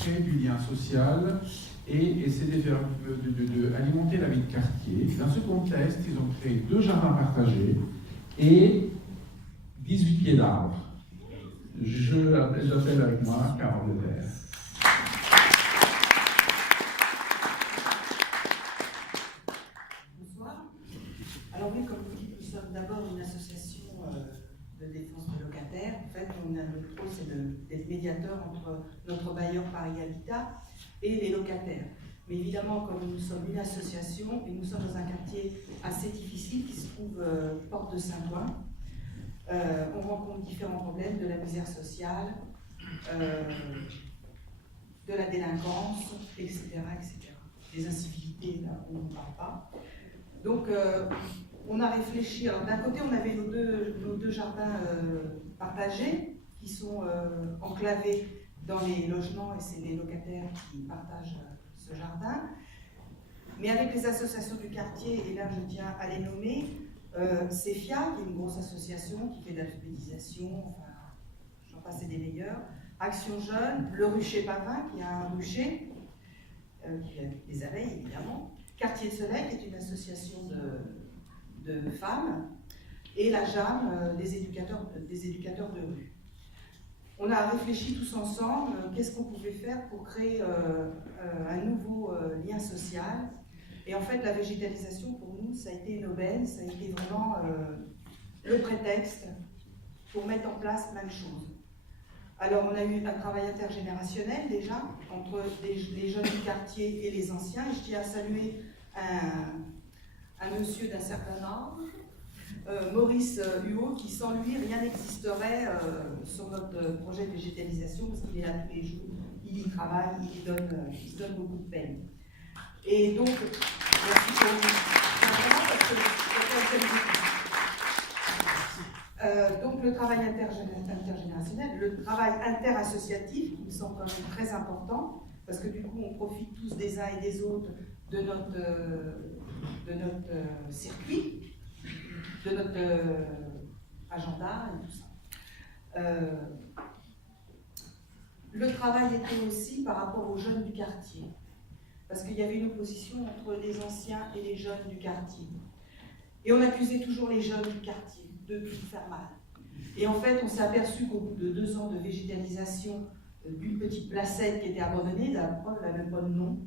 créer du lien social et essayer de faire, alimenter la vie de quartier. Dans ce contexte, ils ont créé 2 jardins partagés et 18 pieds d'arbres. J'appelle avec moi Carole Levert. Bonsoir. Alors oui, comme vous dites, nous sommes d'abord une association de défense de locataires. En fait, notre rôle, c'est d'être médiateur entre notre bailleur Paris Habitat et les locataires. Mais évidemment, comme nous sommes une association et nous sommes dans un quartier assez difficile qui se trouve porte de Saint-Ouen, on rencontre différents problèmes de la misère sociale, de la délinquance, etc., etc. Des incivilités, là, on n'en parle pas. Donc, on a réfléchi. Alors, d'un côté, on avait nos deux jardins partagés qui sont enclavés dans les logements et c'est les locataires qui partagent ce jardin. Mais avec les associations du quartier, et là je tiens à les nommer, CEFIA, qui est une grosse association qui fait de l'alphabétisation, enfin, j'en passe et des meilleurs, Action Jeune, le Rucher Pavin, qui a un rucher, qui a des abeilles évidemment, Quartier de Soleil, qui est une association de femmes, et la JAM, des éducateurs de rue. On a réfléchi tous ensemble, qu'est-ce qu'on pouvait faire pour créer un nouveau lien social. Et en fait, la végétalisation, pour nous, ça a été une aubaine, ça a été vraiment le prétexte pour mettre en place plein de choses. Alors, on a eu un travail intergénérationnel déjà, entre les jeunes du quartier et les anciens. Et je tiens à saluer un monsieur d'un certain âge, Maurice Huot, qui sans lui, rien n'existerait sur notre projet de végétalisation, parce qu'il est là tous les jours, il y travaille, il se donne beaucoup de peine. Et donc, merci pour donc le travail intergénérationnel, le travail interassociatif, qui me semble quand même très important, parce que du coup, on profite tous des uns et des autres de notre circuit, de notre agenda et tout ça. Le travail était aussi par rapport aux jeunes du quartier, parce qu'il y avait une opposition entre les anciens et les jeunes du quartier. Et on accusait toujours les jeunes du quartier de tout faire mal. Et en fait, on s'est aperçu qu'au bout de 2 ans de végétalisation d'une petite placette qui était abandonnée, la preuve, elle n'avait même pas de nom,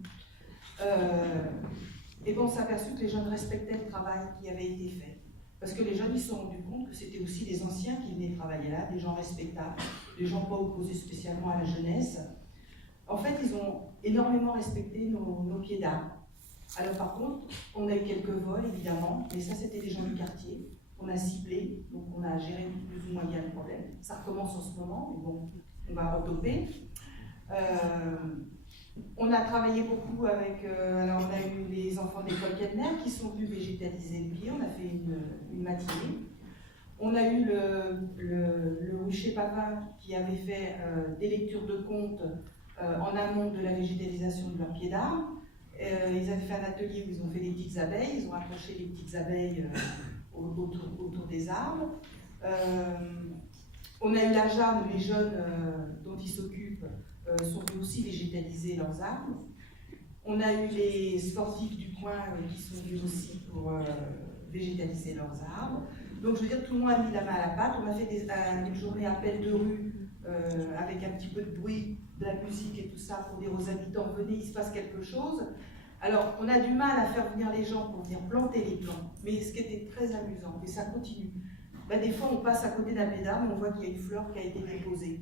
et bon, on s'est aperçu que les jeunes respectaient le travail qui avait été fait. Parce que les jeunes, ils se sont rendus compte que c'était aussi des anciens qui venaient travailler là, des gens respectables, des gens pas opposés spécialement à la jeunesse. En fait, ils ont énormément respecté nos pieds d'armes. Alors par contre, on a eu quelques vols, évidemment, mais ça, c'était des gens du quartier. On a ciblé, donc on a géré plus ou moins bien le problème. Ça recommence en ce moment, mais bon, on va retoper. On a travaillé beaucoup avec, alors on a eu les enfants de l'école Kedner qui sont venus végétaliser le pied, on a fait une matinée. On a eu le Rucher Pavin qui avait fait des lectures de contes en amont de la végétalisation de leur pied d'arbre. Ils avaient fait un atelier où ils ont fait des petites abeilles, ils ont accroché les petites abeilles autour des arbres. On a eu la JAM, les jeunes dont ils s'occupent sont venus aussi végétaliser leurs arbres. On a eu les sportifs du coin qui sont venus aussi pour végétaliser leurs arbres. Donc je veux dire, tout le monde a mis la main à la pâte. On a fait une journée appel de rue avec un petit peu de bruit, de la musique et tout ça pour dire aux habitants, venez, il se passe quelque chose. Alors on a du mal à faire venir les gens pour venir planter les plants, mais ce qui était très amusant, et ça continue. Ben, des fois on passe à côté d'un pied d'arbre, on voit qu'il y a une fleur qui a été déposée.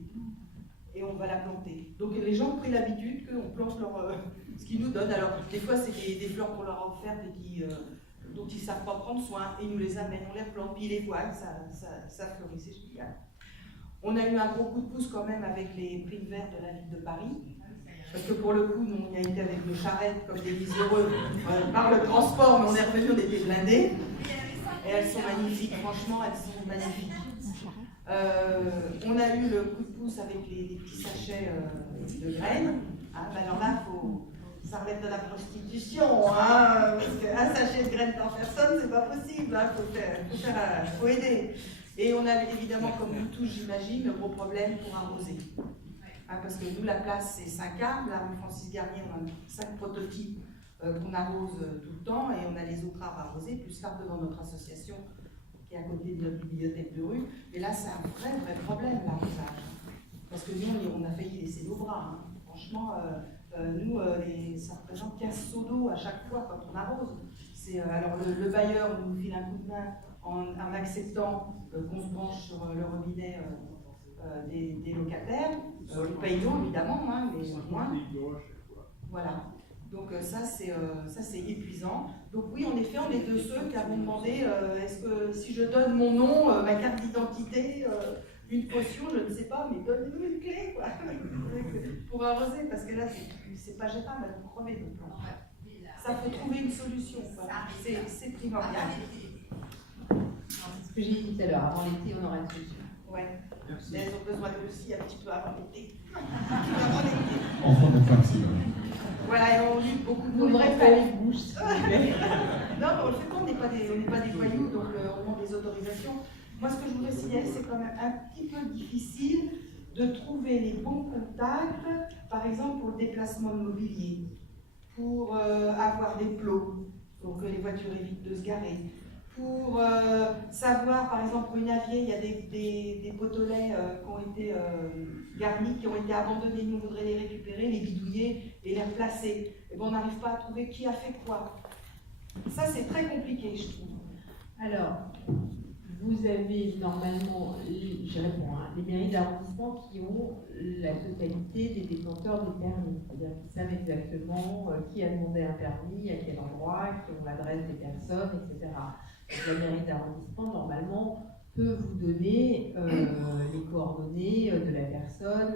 Et on va la planter. Donc les gens ont pris l'habitude qu'on plante ce qu'ils nous donnent. Alors des fois c'est des fleurs qu'on leur a offertes et dont ils ne savent pas prendre soin, et ils nous les amènent, on les replante, puis ils les voient, ça fleurit, c'est génial. On a eu un gros coup de pouce quand même avec les primes vertes de la ville de Paris, parce que pour le coup, nous on y a été avec nos charrettes comme des miséreux par le transport, mais on est revenu, on était blindés. Et elles sont magnifiques, franchement, elles sont magnifiques. On a eu le coup de pouce avec les petits sachets de graines. Hein, ben alors là, ça relève de la prostitution, hein, parce qu'un sachet de graines par personne, c'est pas possible, hein, faut aider. Et on a évidemment, comme nous tous, j'imagine, le gros problème pour arroser. parce que nous, la place, c'est 5 arbres. La rue Francis Garnier, on a 5 prototypes qu'on arrose tout le temps, et on a les autres arbres arrosés, plus l'arbre devant notre association, qui est à côté de notre bibliothèque de rue. Et là, c'est un vrai problème, l'arrosage. Parce que nous, on a failli laisser nos bras. Hein. Franchement, nous, ça représente 15 seaux d'eau à chaque fois quand on arrose. Alors, le bailleur nous file un coup de main en acceptant qu'on se branche sur le robinet des locataires. Nous payons évidemment, hein, mais moins. Voilà. Donc ça c'est épuisant. Donc oui, en effet, on est de ceux qui avons demandé est-ce que si je donne mon nom, ma carte d'identité, une caution, je ne sais pas, mais donnez-nous une clé quoi, pour arroser, parce que là c'est pas gérable, vous crevez. Donc ça faut trouver une solution. C'est primordial. C'est ce que j'ai dit tout à l'heure, avant l'été, on aura une solution. Ouais. Merci. Mais elles ont besoin de aussi un petit peu avant l'été. On fait notre maximum. Voilà, et on lit beaucoup de N'ouvrez pas les bouches. Non, mais on le fait pas, on n'est pas des voyous, donc on demande des autorisations. Moi, ce que je voudrais signaler, c'est quand même un petit peu difficile de trouver les bons contacts, par exemple pour le déplacement de mobilier, pour avoir des plots, pour que les voitures évitent de se garer, pour savoir, par exemple, rue Navier, il y a des potolets qui ont été garnis, qui ont été abandonnés, nous on voudrait les récupérer, les bidouiller et les replacer. Et bon, on n'arrive pas à trouver qui a fait quoi. Ça, c'est très compliqué, je trouve. Alors, vous avez normalement, je réponds, hein, les mairies d'arrondissement qui ont la totalité des détenteurs de permis. C'est-à-dire qu'ils savent exactement qui a demandé un permis, à quel endroit, qui ont l'adresse des personnes, etc. Donc, la mairie d'arrondissement, normalement, peut vous donner les coordonnées de la personne.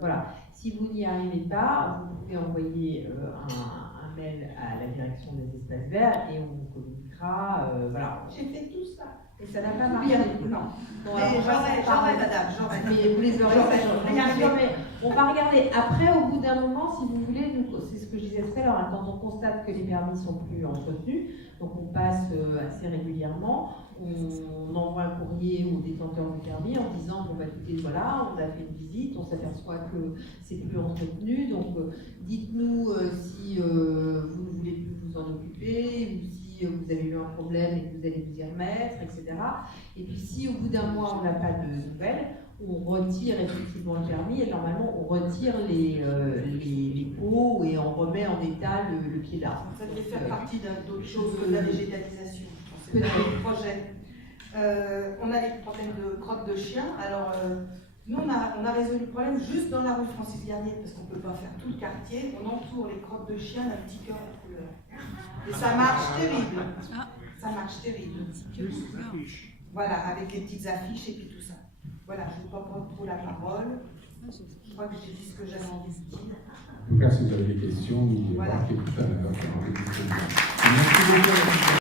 Voilà. Si vous n'y arrivez pas, vous pouvez envoyer un mail à la direction des espaces verts et on vous communiquera. Voilà. J'ai fait tout ça. Et ça n'a pas marché. Bien, non. Bon, Mais alors, j'aurais, madame, j'aurais. Mais vous les aurez J'aurais, fait. j'aurais y arrivé. Mais on va regarder. Après, au bout d'un moment, si vous voulez, c'est ce que je disais tout à l'heure, quand on constate que les permis sont plus entretenus, donc on passe assez régulièrement, on envoie un courrier au détenteur du permis en disant bon bah écoutez voilà, on a fait une visite, on s'aperçoit que c'est plus entretenu, donc dites-nous si vous ne voulez plus vous en occuper, ou si vous avez eu un problème et que vous allez vous y remettre, etc. Et puis si au bout d'un mois on n'a pas de nouvelles, on retire effectivement le permis et normalement on retire les pots et on remet en état le pied d'arbre. Ça devait faire partie d'autres choses que de la végétalisation. C'est un projet. On a les problèmes de crottes de chiens. Alors, nous, on a résolu le problème juste dans la rue Francis Garnier, parce qu'on ne peut pas faire tout le quartier. On entoure les crottes de chiens d'un petit cœur de couleur. Et ça marche terrible. Ça marche terrible. Voilà, avec les petites affiches et puis tout ça. Voilà, je ne vais pas prendre trop la parole. Je crois que j'ai dit ce que j'avais envie de dire. En tout cas, si vous avez des questions, n'oubliez Voilà. pas que tout à l'heure, on va discuter. Merci beaucoup.